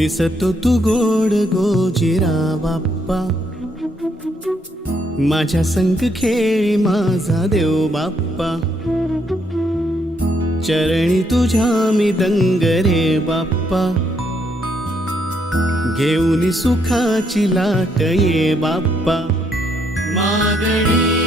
दिसतो तू गोड गोजिरा बाप्पा, माझ्या संग खेळी माझा देव बाप्पा, चरणी तुझ्या मी दंग रे बाप्पा, घेऊन सुखाची लाट ये बाप्पा, मागणी